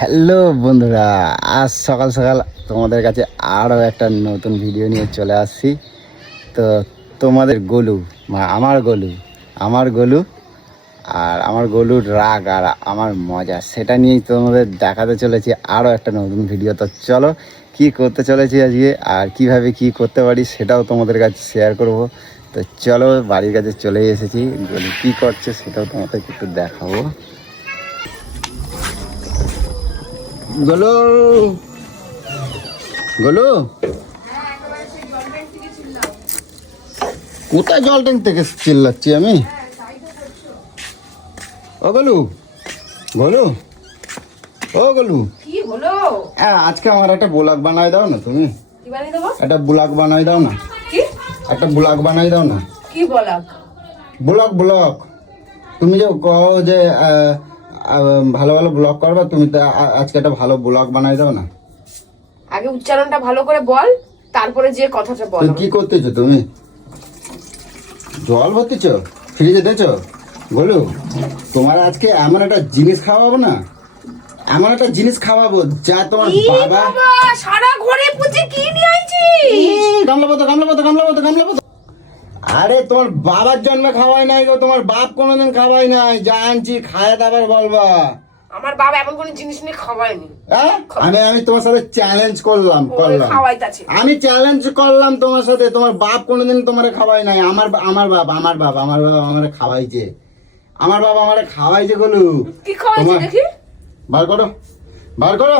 Hello বন্ধুরা, আজ সকাল সকাল তোমাদের কাছে আরও একটা নতুন ভিডিও নিয়ে চলে আসছি। তো তোমাদের গলু আমার গলু আমার গলু আর আমার গলুর রাগ আর আমার মজা, সেটা নিয়েই তোমাদের দেখাতে চলেছি আরও একটা নতুন ভিডিও তো চলো, কি করতে চলেছি আজকে আর কীভাবে কি করতে পারি সেটাও তোমাদের কাছে শেয়ার করব। তো চলো, বাড়ির কাছে চলে এসেছি। গলু কী করছে সেটাও তোমাদেরকে একটু দেখাবো। গোলু। গোলু। কোথায় জল ট্যাঙ্ক থেকে চিল্লাচ্ছি আমি? ও গলু। গোলু। ও গলু। হ্যাঁ আজকে আমার একটা ব্লগ বানাই দাও না তুমি। একটা ব্লগ বানাই দাও না। একটা ব্লগ বানাই দাও না। কি বলাক ব্লগ ব্লগ। তুমি যে কও যে আহ, ভালো ভালো ব্লগ করবা তুমি তো আজকে একটা ভালো ব্লগ বানাই দাও না। আগে উচ্চারণটা ভালো করে বল তারপরে যে কথাটা বল কি করতেছো তুমি? জল ভর্তিছ? ফ্রিজে দেছ বলো তোমার আজকে এমন একটা জিনিস খাওয়াবো না এমন একটা জিনিস খাওয়াবো যা তোমার বাবা সারা ঘরে পুঁজি কি নিয়ে আইছি গামলা পতো গামলা পতো গামলা পতো গামলা পতো আরে তোমার বাবার জন্মে খাওয়াই নাই গো তোমার বাপ কোনোদিন খাওয়াই নাই। যা আনছি খায় দাবার বলবা। আমার বাবা এমন কোন জিনিস নিয়ে খাওয়ায়নি। হ্যাঁ? আমি আমি তোমার সাথে চ্যালেঞ্জ করলাম করলাম। আমি চ্যালেঞ্জ করলাম তোমার সাথে তোমার বাপ কোনোদিন তোমার খাওয়াই নাই। আমার আমার বাপ আমার বাপ আমার বাবা আমার খাওয়াইছে। আমার বাবা আমার খাওয়াইছে গলু। কি খাওয়াইছে দেখি। বার করো বার করো।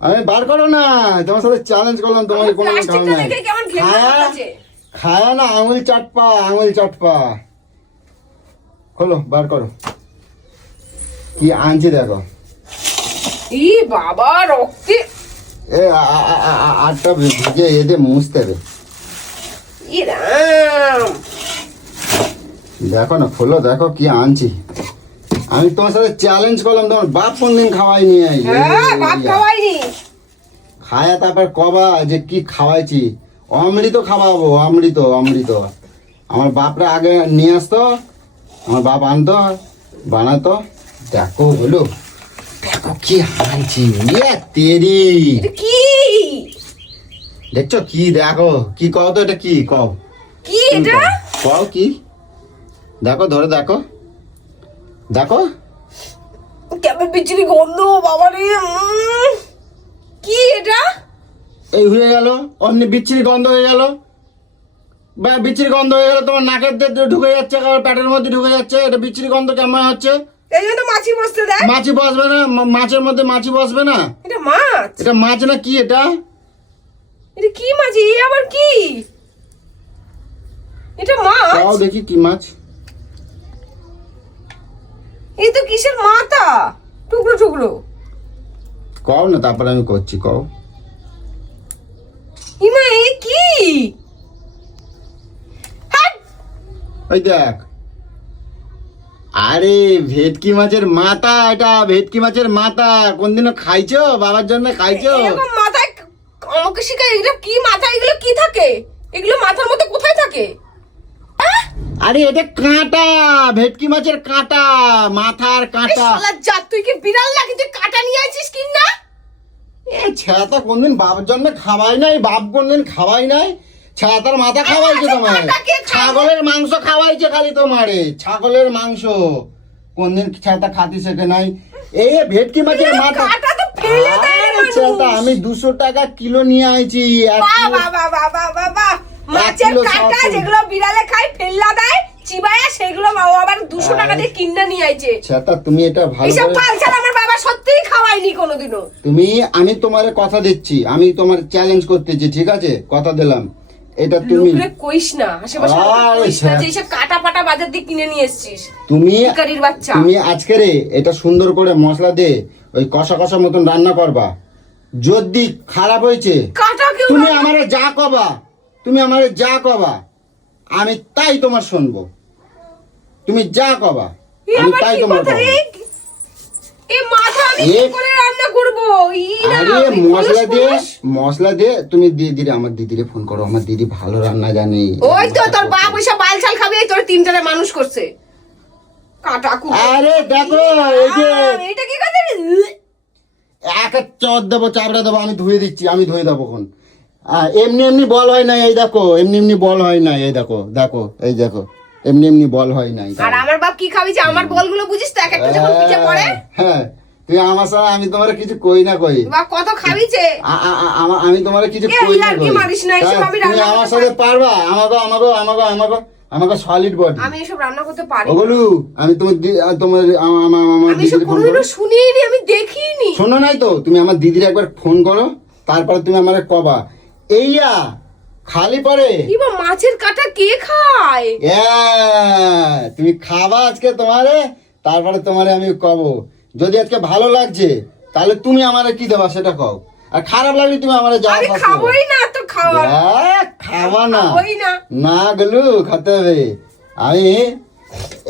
আমি বার করো না তোমার সাথে চ্যালেঞ্জ করলাম তোমার কোনো খাওয়াই প্লাস্টিকটা নাই। খায়া না আঙুল চাটপা আঙুল চাটপা। খোলো বার করো। কি আনছি দেখো। ই বাবা রক্তে এ আটটা ভিজে এতে মুছতে হবে দেখো না খোলো দেখো কি আনছি। আমি তোমার সাথে চ্যালেঞ্জ করলাম তোমার বাপ কোন দিন খাওয়াই নিয়ে আই হ্যাঁ খাওয়াইনি খায়া তারপর কবা যে কি খাওয়াইছি। অমৃত খাওয়াবো অমৃত অমৃত। আমার বাপরা আগে নিয়ে আসতো আমার বাপ আনতো বানাতো। দেখো বলো দেখো কি আনছি ইয়ে তেরি। কি? দেখছ কি? দেখো কি কও তো এটা কি? কও। কি এটা? কও কি? দেখো ধরে দেখো। দেখো। কেমন বিচ্ছিরি গন্ধ বাবা রে। কি এটা? এই হয়ে গেল অন্য বিচ্ছিরি গন্ধ হয়ে গেল। বা বিচ্ছিরি গন্ধ হয়ে গেল তোমার নাকের দিয়ে ঢুকে যাচ্ছে কারও পেটের মধ্যে ঢুকে যাচ্ছে এটা বিচ্ছিরি গন্ধ কেমন হচ্ছে? এই জন্য মাছি বসতে দেয়। মাছি বসবে না মাছের মধ্যে মাছি বসবে না? এটা মাছ। এটা মাছ না কি এটা? এটা কি মাছ? এ আবার কি? এটা মাছ। তাও দেখি কি মাছ। এই তো কিসের মাথা? টুকরো টুকরো। কও না তারপরে আমি করছি কও ইমা এ কি হাট! ওই দেখ। আরে ভেটকি মাছের মাথা এটা ভেটকি মাছের মাথা। কোনদিনও খাইছো? বাবার জন্য খাইছো? এরকম আমাকে শিখায় এগুলো কি মাথা? এগুলো কি থাকে? এগুলো মাথার মধ্যে কোথায় থাকে? আরে এটা কাঁটা ভেটকি মাছের কাঁটা মাথার কাঁটা। জাত তুই কি বিড়াল নাকি? তুই কাটা নিয়ে আছিস কি না? এ ছেঁড়া কোনদিন বাবার জন্য খাওয়াই নাই বাপ কোনদিন খাওয়াই নাই। ছাতার মাথা খাওয়াইছে তোমার? ছাগলের মাংস খাওয়াইছে খালি তোমারে। ছাগলের মাংস। কোনদিন ছাতা খাতি শেখে নাই। এই ভেটকি মাছের মাথা। ছেতা, আমি দুশো টাকা কিলো নিয়ে আইছি। মাছের কাঁটা যেগুলো বিড়ালে খায় ফেললা দেয় চিবায়া সেগুলো মা- আবার দুশো টাকা দিয়ে কিনে নিয়ে আইছে। ছেতা, তুমি এটা ভালো এইসব আমার বাবা সত্যিই খাওয়ায়নি কোনোদিনও। তুমি আমি তোমার কথা দিচ্ছি। আমি তোমার চ্যালেঞ্জ করতেছি ঠিক আছে? কথা দিলাম। এটা তুমি কইস না। আশেপাশে কইস না যে এইসব কাটা পাটা বাজার দিয়ে কিনে নিয়ে এসেছিস। তুমি ভিখারির বাচ্চা। তুমি আজকে রে এটা সুন্দর করে মশলা দিয়ে ওই কষা কষা মতন রান্না করবা। যদি খারাপ হয়েছে তুমি আমারে যা কবা তুমি আমারে যা কবা আমি তাই তোমার শুনব। তুমি যা কবা আমি তাই তোমার এ মাথা না, আরে মশলা দিয়ে মশলা দিয়ে তুমি দিদিরে আমার দিদিরে ফোন করো আমার দিদি ভালো রান্না জানে। ওই তো তোর বাপ বাল খাবে তোর তিনটারে মানুষ করছে। কাটা কুকুর। আরে দেখো এই যে এটা কি কথা একটা চট দেবো দেবো আমি ধুয়ে দিচ্ছি আমি ধুয়ে দেবো এখন। এমনি এমনি বল হয় না এই দেখো এমনি এমনি বল হয় না এই দেখো দেখো এই দেখো এমনি এমনি বল হয় নাই আর আমার বাপ কি খাবি যে আমার বলগুলো বুঝিস তো এক একটা যখন পিঠে পড়ে? হ্যাঁ। তুই আমার সাথে আমি তোমার কিছু কই না কই? কত খাবি যে আমা- তোমার কিছু কই না কই? হ্যাঁ, তুমি আমার সাথে পারবা? আমাকে আমাকে আমাকে আমাকে আমাকে সলিড বডি আমি এসব রান্না করতে পারি। ওগুলো আমি তোমার তোমার আমার আমার দিদির ফোন করো। শুনিনি আমি দেখিনি। শোনো নাই তো তুমি আমার দিদির একবার ফোন করো তারপরে তুমি আমারে কবা। এইয়া খালি পরে এবার মাছের কাটা কে খায়? হ্যাঁ, তুমি খাবা আজকে তোমারে তারপরে তোমারে আমি কব। যদি আজকে ভালো লাগছে তাহলে তুমি আমারে কি দেবা সেটা কও। আর খারাপ লাগলে তুমি আমারে যাওয়া আমি খাবোই না তো খাওয়া। খাবা না। না। না গেলু খেতে হবে। আমি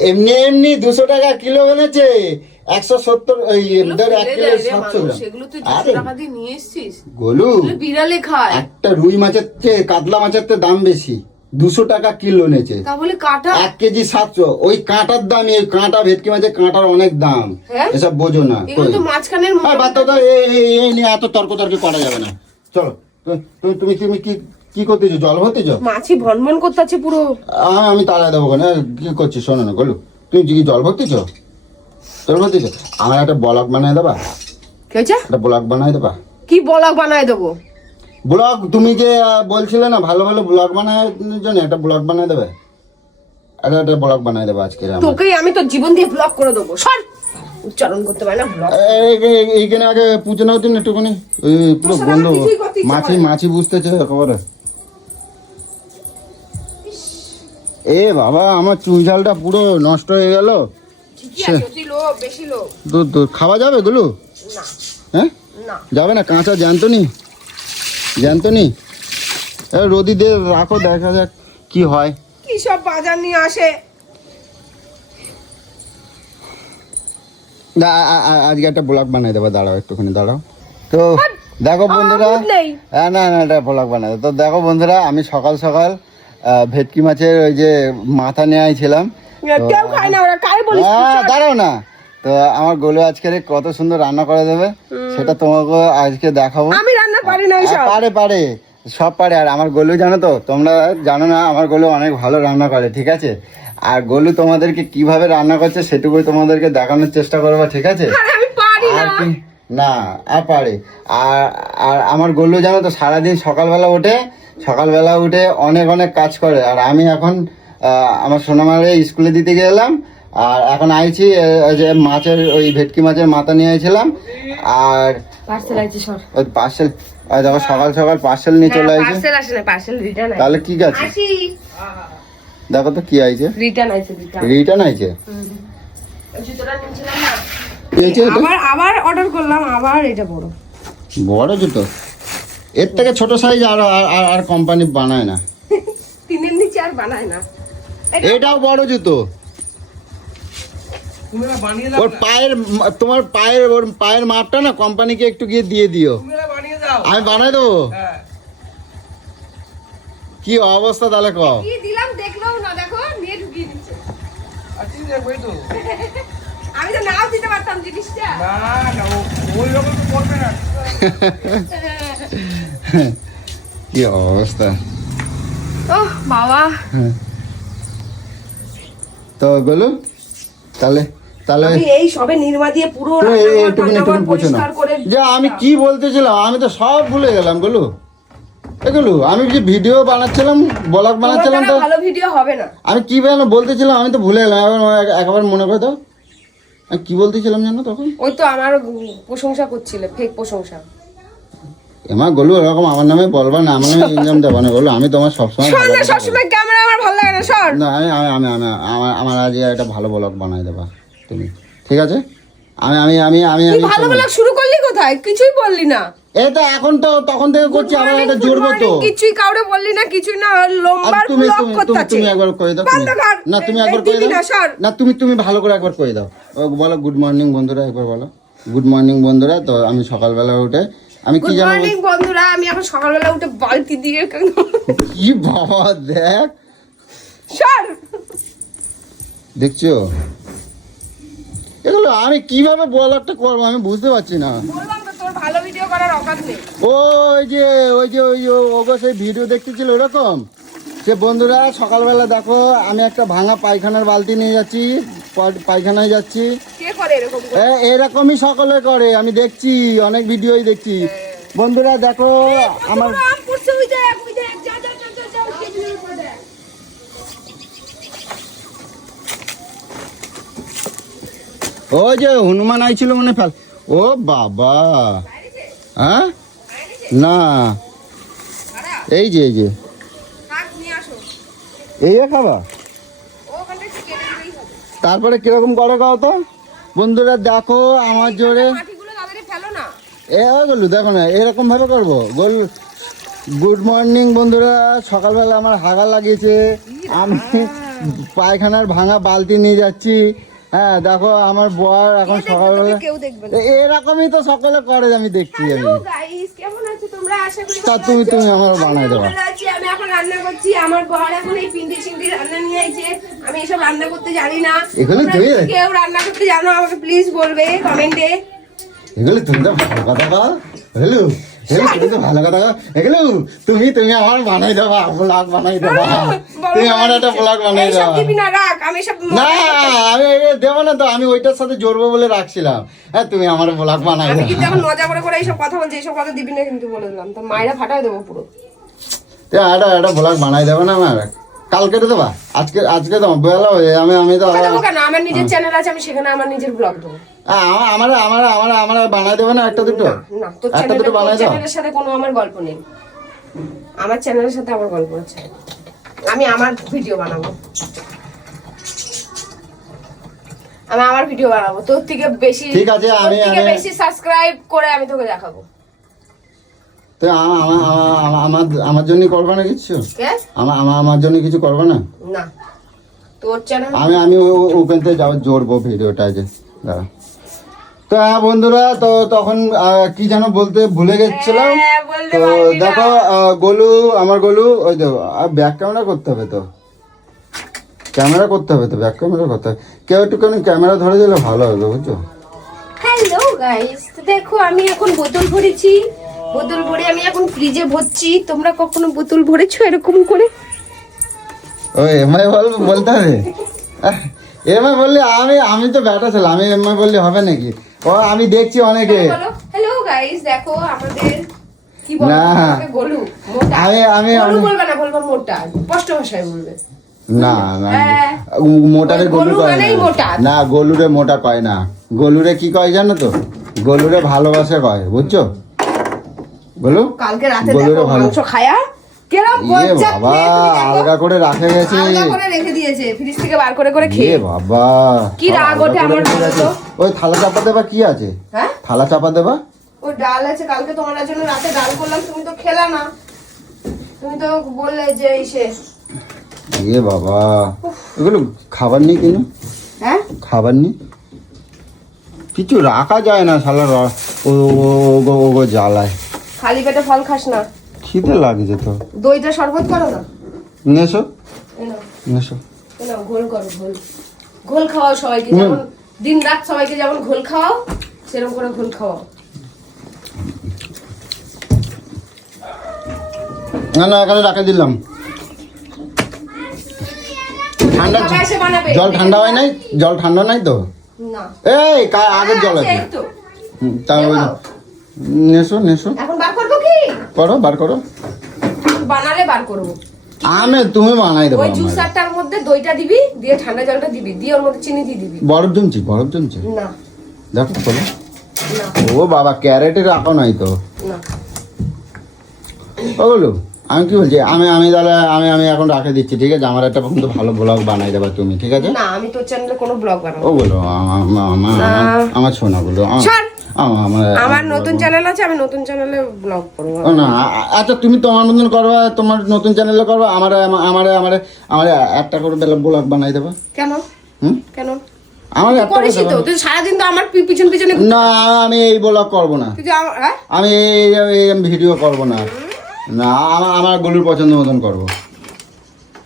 এমনি এমনি দুশো টাকা কিলো এনেছে একশো সত্তর গোলু বিড়ালে খায়। একটা রুই মাছের চেয়ে কাতলা মাছের চেয়ে দাম বেশি। দুশো টাকা কিলো নেছে এক কেজি সাতশো। ওই কাঁটার দাম এই কাঁটা ভেটকি মাছের কাঁটার অনেক দাম। হ্যাঁ? এসব বোঝো না এই নিয়ে এত তর্ক তর্কি করা যাবে না। চলো তুমি- তুমি কি কি করতেছো? জল ভরতেছো মাছি ভনভন করতে আছে পুরো। আমি তাড়া দেবো কেন কি করছিস? শোনো না গলু তুমি কি জল ভরতেছো? জল ভরতেছো? আমার একটা ব্লগ বানায় দেবা। কি একটা ব্লগ বানায় দেবা। কি বলক বানায় দেবো? ব্লগ তুমি যে বলছিলে না ভালো ভালো ব্লগ বানানোর জন্য একটা ব্লগ বানায় দেবে? একটা একটা ব্লগ বানায় দেবে আজকে তোকেই আমি তোর জীবন দিয়ে ব্লক করে দেবো সর। উচ্চারণ করতে পারি না ব্লক এই- এই- এইখানে আগে পুজো নাও দিন একটুখানি। পুরো বন্ধ মাছি। মাছি বুঝতেছে একেবারে। এ বাবা আমার পুরো নষ্ট হয়ে গেল। খাওয়া যাবে গুলো? হ্যাঁ? যাবে না কাঁচা জ্যান্ত নি? জ্যান্ত নি রোদি দিয়ে রাখো দেখা যাক কি হয়। কি সব বাজার নিয়ে আসে? আজকে একটা ব্লগ বানাই দেবো দাঁড়াও একটুখানি দাঁড়াও। তো দেখো বন্ধুরা না না এটা ব্লগ বানাই। তো দেখো বন্ধুরা আমি সকাল সকাল ভেটকি মাছের ওই যে মাথা নিয়ে আইছিলাম। দাঁড়াও না। তো আমার গোলু আজকে কত সুন্দর রান্না করে দেবে সেটা তোমাকে আজকে দেখাবো। আমি রান্না পারি না আর ওইসব পারে পারে। সব পারে। আর আমার গোলু জানো তো? তোমরা জানো না আমার গোলু অনেক ভালো রান্না করে ঠিক আছে? আর গোলু তোমাদেরকে কীভাবে রান্না করছে সেটুকুই তোমাদেরকে দেখানোর চেষ্টা করব ঠিক আছে? না। আর কি? না আর পারে। আর আর আমার গোলু জানো তো সারাদিন সকালবেলা উঠে সকালবেলা উঠে অনেক অনেক কাজ করে। আর আমি এখন আমার সোনামারে স্কুলে দিতে গেলাম। আর এখন আইছি যে মাছের ওই ভেটকি মাছের মাথা নিয়ে আইছিলাম আর পার্সেল সর। ওই পার্সেল দেখো সকাল সকাল পার্সেল নিয়ে চলে আইছে। পার্সেল আসে পার্সেল রিটার্ন তাহলে কি আছে দেখো তো কি আইছে। রিটার্ন রিটার্ন রিটার্ন আইছে? জুতোটা নিয়েছিলাম না? কি আইছে এটা আবার আবার অর্ডার করলাম আবার এটা বড়। বড় জুতো? এর থেকে ছোট সাইজ আর আর- আর- আর কোম্পানি বানায় না। তিনের নিচে আর বানায় না। এটাও বড় জুতো। ওর পায়ের মা- তোমার পায়ের ওর পায়ের মাপটা না কোম্পানিকে একটু গিয়ে দিয়ে দিও। তোমরা বানিয়ে দাও। আমি বানাই দেবো? হ্যাঁ। কি অবস্থা তাহলে কও? কি দিলাম দেখলেও না দেখো নিয়ে ঢুকিয়ে দিচ্ছে। আছি দেখবই তো। আমি তো নাও দিতে পারতাম জিনিসটা। না না ওই রকম তো করবে না। কি অবস্থা? ও বাবা। তো বলো তাহলে তাহলে এই সবে নির্মা দিয়ে পুরো তো পুছো না যে আমি কি বলতেছিলাম? আমি তো সব ভুলে গেলামগুলো। এগুলো আমি যে ভিডিও বানাচ্ছিলাম ব্লগ বানাচ্ছিলাম তো ভালো ভিডিও হবে না। আমি কি যেন বলতেছিলাম আমি তো ভুলে গেলাম। এবার একবার মনে করে দাও। আমি কি বলতেছিলাম জানো তখন? ওই তো আমার প্রশংসা করছিলে ফেক প্রশংসা। এমা গলু এরকম আমার নামে বলবা না আমার নামে ইনকাম দেবো না বলো আমি তোমার সবসময় ভালো না সবসময় ক্যামেরা আমার ভালো লাগে না সর না আমি আমি আমি আমি আমার আমার আজকে একটা ভালো ব্লগ বানাই দেবা। তুমি। ঠিক আছে? আমি আমি আমি আমি আমি ভালো বলা শুরু করলি কোথায়? কিছুই বললি না। এই তো এখন তো তখন থেকে করছি Morning, একটা good তো কিছুই কাউরে বললি না কিছুই না লম্বার তুমি ব্লক তুমি করতে তুমি একবার কয়ে দাও। না তুমি একবার না, দাও। না তুমি তুমি ভালো করে একবার কয়ে দাও। বলো গুড মর্নিং বন্ধুরা একবার বলো। গুড মর্নিং বন্ধুরা তো আমি সকালবেলা উঠে আমি কি গুড মর্নিং বন্ধুরা আমি এখন সকালবেলা উঠে বালতি দিয়ে কি বাবা দেখ। সর। দেখছ? এগুলো আমি কীভাবে ব্লগটা করব আমি বুঝতে পারছি না। ওই যে ওই যে ওই ওগো সেই ভিডিও দেখতেছিল ওরকম? সে বন্ধুরা সকালবেলা দেখো আমি একটা ভাঙা পায়খানার বালতি নিয়ে যাচ্ছি পায়খানায় যাচ্ছি। এরকম এরকমই সকলে করে আমি দেখছি অনেক ভিডিওই দেখছি। বন্ধুরা দেখো আমার পুরো আম পড়ছে, ওই দেখ, ওই দেখ, যা, যা, যা, যা, যা, ওই টেবিলের উপর দেখ। ওই যে হনুমান আইছিল মনে ফেল ও বাবা। হ্যাঁ? না। এই যে এই যে। এই খাবা। ও। তারপরে কীরকম করে গাও তো? বন্ধুরা দেখো আমার জোরে। এ গলু দেখো না এরকম ভাবে করব। গোল গুড মর্নিং বন্ধুরা। সকালবেলা আমার হাগা লাগিয়েছে। আমি পায়খানার ভাঙা বালতি নিয়ে যাচ্ছি। হ্যাঁ দেখো আমার বর এখন সকালবেলা এরকমই তো সকলে করে আমি দেখছি আমি। তা তুমি তুমি আমার আমি বানাই দেবা আমি এখন রান্না করছি। আমার বর এখন এই পিন্ডি চিংড়ি রান্না নিয়ে আইছে আমি এসব রান্না করতে জানি না। এগুলো? যদি কেউ রান্না করতে জানো আমাকে প্লিজ বলবে কমেন্টে এগুলো তুমি তো ভালো কথা বল হ্যালো। তুমি ভালো কথা এগুলো তুমি তুমি আমার বানাই দেবা ব্লগ বানাই দেবা। তুমি আমার একটা ব্লগ বানাই দেবা। না আমি দেবো না তো ওইটার সাথে জড়বো বলে রাখছিলাম। হ্যাঁ তুমি আমার ব্লগ বানাই দেবা। কিন্তু এখন মজা করে করে এইসব কথা বলছি এইসব কথা দিবি না কিন্তু বলে দিলাম। তো মায়েরা ফাটাই দেবো পুরো। তো একটা একটা ব্লগ বানাই দেবে না আমার কালকে তো দেবা? আজকে আজকে তো বেলা হয়ে আমি আমি তো আমার নিজের চ্যানেল আছে আমি সেখানে আমার নিজের ব্লগ দেবো। আমার আমার আমার আমার আমার বানাই দেবে না একটা দুটো? একটা দুটো বানাই দাও। চ্যানেলের সাথে কোনো আমার গল্প নেই। আমার চ্যানেলের সাথে আমার গল্প আছে। আমি আমার ভিডিও বানাবো। আমি আমার ভিডিও বানাবো। তোর থেকে বেশি ঠিক আছে, আমি- আমি- বেশি সাবস্ক্রাইব করে আমি তোকে দেখাবো। তো আমার আমার- জন্য করবে না কিছু? আমার আমার জন্য কিছু করবে না? না। তোর চ্যানেল আমি আমি ওপেন থেকে যাব জোরবো ভিডিওটা যে। দাঁড়া। তো হ্যাঁ বন্ধুরা তো তখন কি যেন বলতে ভুলে গেছিলাম। হ্যাঁ, তো দেখো গোলু আমার গোলু ওই দেখো ব্যাক ক্যামেরা করতে হবে তো। ক্যামেরা করতে হবে তো ব্যাক ক্যামেরা করতে হবে। কেউ একটুখানি ক্যামেরা ধরে দিলে ভালো হবে বুঝছ? হ্যালো গাইস দেখো আমি এখন বোতল ভরেছি। বোতল ভরে আমি এখন ফ্রিজে ভরছি। তোমরা কখনো বোতল ভরেছো এরকম করে? ওই এমআই বল বলতে হবে? এমআই বললে আমি আমি তো ব্যাটা ছিলাম আমি এমআই বললে হবে নাকি? ও আমি দেখছি অনেকে। হ্যালো গাইস দেখো আমাদের কি বলব না। মোটা। আমি- আমি- গলু বলবে না বলব মোটা। স্পষ্ট ভাষায় বলবে। না না। মোটারে ওই গলু গলু কয় না। না গলুরে মোটা কয় না। গলুরে কি কয় জানো তো? গলুরে ভালোবাসে কয় বুঝছ? বলো কালকে রাতে দেখো মাংস খায়া বাবা মেয়ে তুমি দেখো। আলগা করে রাখে গেছে আলগা করে রেখে দিয়েছে ফ্রিজ থেকে বার করে করে ইয়ে খেয়ে বাবা কি রাগ ওঠে আমার রেখে বলো গেছে। তো? ওই থালা চাপা দেবা কি আছে হ্যাঁ থালা চাপা দেবা ওই ডাল আছে কালকে তোমার জন্য রাতে ডাল করলাম তুমি তো খেলা না তুমি তো বললে যে ইসে ইয়ে বাবা এগুলো খাবার নেই কিনা হ্যাঁ খাবার নেই কিছু রাখা যায় না শালা ও- ও জ্বালায় খালি পেটে ফল খাস না খিদে লাগছে তো। দইটা শরবত করো না? নেশো এই ঘোল করো ঘোল। ঘোল খাওয়াও সবাইকে যেমন দিন রাত সবাইকে যেমন ঘোল খাওয়াও সেরকম করে ঘোল খাওয়াও। না না এখানে রাখে দিলাম। ঠান্ডা জল ঠান্ডা হয় নাই? জল ঠান্ডা নাই তো? না। এই আগের জল আছে তো। নেশো নেশো এখন বার করো বার করো। বানালে বার করব। আমি তুমি বানাই দেবো ওই জুসারটার মধ্যে দইটা দিবি দিয়ে ঠান্ডা জলটা দিবি দিয়ে ওর মধ্যে চিনি দিয়ে দিবি। বরফ জমছি বরফ জমছে? না। দেখো খোলো। ও বাবা ক্যারেটে রাখো নাই তো। ওগুলো আমি কি বলছি? আমি আমি তাহলে আমি আমি এখন রাখে দিচ্ছি ঠিক আছে? আমার একটা কিন্তু ভালো ব্লগ বানাই দেবা তুমি ঠিক আছে? না আমি তোর চ্যানেলে কোনো ব্লগ বানাবো ওগুলো আমার আমার- শোনাগুলো আমার। আমার আমার- নতুন চ্যানেল আছে আমি নতুন চ্যানেলে ব্লগ করব। না আচ্ছা তুমি তোমার মতন করবা তোমার নতুন চ্যানেলে করবা আমার আমার আমার আমার একটা করে বেলা ব্লগ বানাই দেবা। কেন? হুম? কেন? আমার তো তুই সারাদিন তো আমার পিছন পিছনে না আমি এই ব্লগ করব না। হ্যাঁ? আমি এই ভিডিও করব না। না আমার আমার গলুর পছন্দ মতন করব।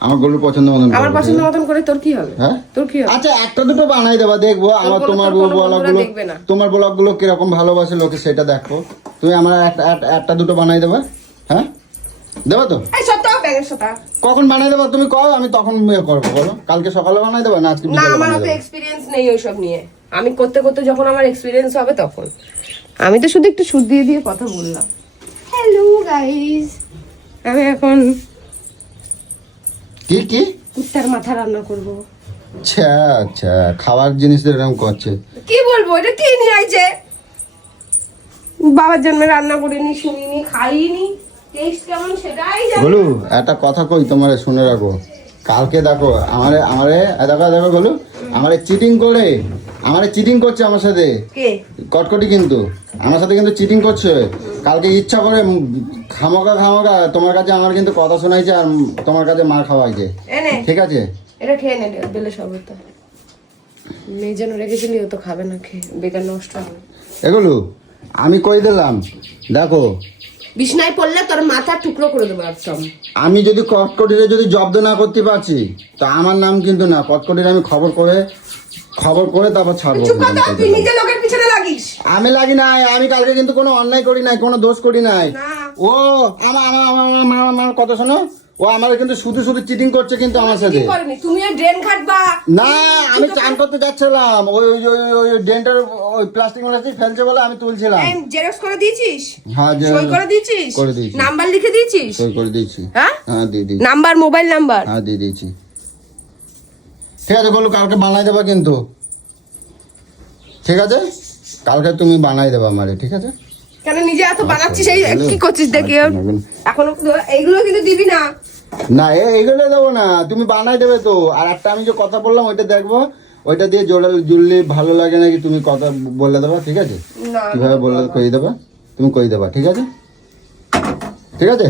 আমার গলুর পছন্দ মতন আমার পছন্দ মতন করে তোর কি হবে? হ্যাঁ? তোর কি হবে? আচ্ছা একটা দুটো বানাই দেবা দেখব আমার তোমার তোর ব্লগগুলো তোমার ব্লগগুলো কীরকম ভালোবাসে লোকে সেটা দেখো। তুমি আমার একটা একটা- দুটো বানাই দেবে হ্যাঁ? দেবো তো? কখন বানাই দেবো তুমি কও আমি তখন ইয়ে করব বলো। কালকে সকালে বানাই দেবো না আজকে না আমার দেবো? এক্সপিরিয়েন্স নেই ওইসব নিয়ে। আমি করতে করতে যখন আমার এক্সপিরিয়েন্স হবে তখন। আমি তো শুধু একটু সুদ দিয়ে দিয়ে কথা বললাম। হ্যালো গাইস আমি এখন কি কি? কুত্তার মাথা রান্না করব। আচ্ছা আচ্ছা খাবার জিনিস এরকম করছে। কি বলব এটা কি নিয়ে আইছে? বাবার জন্য রান্না করিনি শুনিনি খাইনি টেস্ট কেমন সেটাই জানি বলু একটা কথা কই তোমার শুনে রাখো। কালকে দেখো আমারে আমারে দেখো দেখো বলু আমারে চিটিং করে আমারে চিটিং করছে আমার সাথে। কটকটি কিন্তু। আমার সাথে কিন্তু চিটিং করছে। কালকে ইচ্ছা করে খামোকা খামোকা তোমার কাছে আমার কিন্তু কথা শোনাইছে আর তোমার কাছে মার খাওয়াইছে। ঠিক আছে? এটা খেয়ে নে বেলে মেয়ে যেন রেখেছিলি ও তো খাবে না খেয়ে। বেকার নষ্ট হবে। এগুলো আমি কই দিলাম? দেখো বিছনায় পড়লে তোর মাথা টুকরো করে দেবো একদম। আমি যদি কটকটিরে যদি জব্দ না করতে পারছি তা আমার নাম কিন্তু না। কটকটির আমি খবর করে খবর করে তারপর ছাড়বো চুপ তুই নিজে লোকের পিছনে লাগিস। আমি লাগি নাই আমি কালকে কিন্তু কোনো অন্যায় করি নাই কোনো দোষ করি নাই। ও আমার আমার আমার আমার আমার আমার কথা শোনো। ও আমার কিন্তু শুধু শুধু চিটিং করছে কিন্তু আমার সাথে। তুমি ড্রেন ঘাটবা না আমি চান করতে যাচ্ছিলাম। ওই ওই ওই ওই ডেন্টার ওই প্লাস্টিক প্লাস্টিক ফেলছে বলে আমি তুলছিলাম। জেরক্স করে দিয়েছিস? হ্যাঁ সই করে দিয়েছিস? করে দিয়েছি। নাম্বার লিখে দিয়েছিস? সই করে দিয়েছি। হ্যাঁ? হ্যাঁ দিয়ে দিয়েছি। Number mobile number? হ্যাঁ দিয়ে দিয়েছি। ঠিক আছে বলো কালকে বানাই দেবা কিন্তু। ঠিক আছে? কালকে তুমি বানাই দেবা আমারে ঠিক আছে? কেন নিজে এত বানাচ্ছিস? এই কি করছিস দেখি নবীন। এখনও এইগুলো কিন্তু দিবি না। না এইগুলো দেবো না তুমি বানাই দেবে তো। আর একটা আমি যে কথা বললাম ওইটা দেখব। ওইটা দিয়ে জোড়া জুড়লে ভালো লাগে নাকি তুমি কথা বলে দেবা ঠিক আছে? কীভাবে বললে কই দেবা তুমি কই দেবা ঠিক আছে? ঠিক আছে?